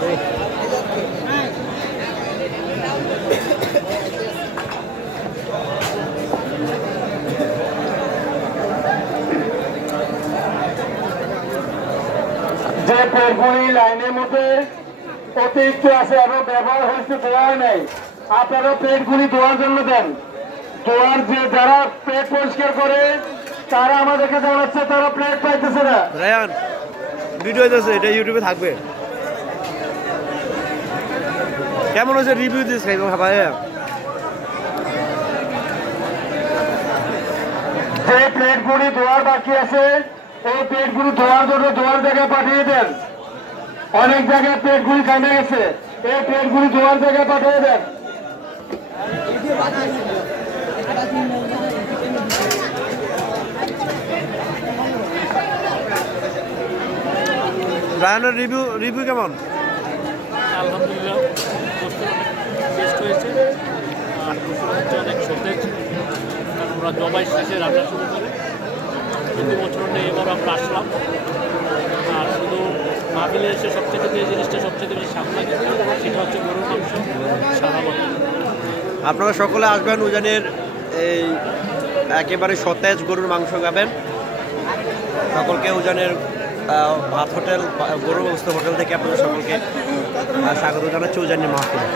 যে পেটগুলি লাইনের মধ্যে অতিরিক্ত আছে এবং ব্যবহার হয়েছে দেওয়া নেই, আপনারা পেটগুলি ধোয়ার জন্য দেন। ধোয়ার যে যারা পেট পরিষ্কার করে তারা আমাদেরকে জানাচ্ছে তারা প্লেট পাইতেছে না। রায়ান ভিডিও আছে, এটা ইউটিউবে থাকবে। কেমন হয়েছে রিভিউ দিস ভাইয়া? যে প্লেটগুলি ধোয়ার বাকি আছে এই প্লেটগুলি ধোয়ার জন্য ধোয়ার জায়গায় পাঠিয়ে দেন। অনেক জায়গায় প্লেটগুলি কামে গেছে, এই প্লেটগুলি ধোয়ার জায়গায় পাঠিয়ে দেন। রায়ানের রিভিউ কেমন? আলহামদুলিল্লাহ, গোস্ত টেস্ট হয়েছে আর গোস্ত হচ্ছে অনেক সতেজ, কারণ ওরা জবাই শেষে রান্না শুরু করে। প্রতি বছর নেই, এবার আমরা আসলাম। আর শুধু মাহফিলে এসে সবথেকে যে জিনিসটা সবচেয়ে বেশি সামনে সেটা হচ্ছে গরুর মাংস সারা বছর। আপনারা সকলে আসবেন, উজানের এই একেবারে সতেজ গরুর মাংস খাবেন। সকলকে উজানের ভাত হোটেল, গরুর গোস্ত হোটেল থেকে আপনাদের সকলকে স্বাগত জানাচ্ছি উজানের মাহফিলে।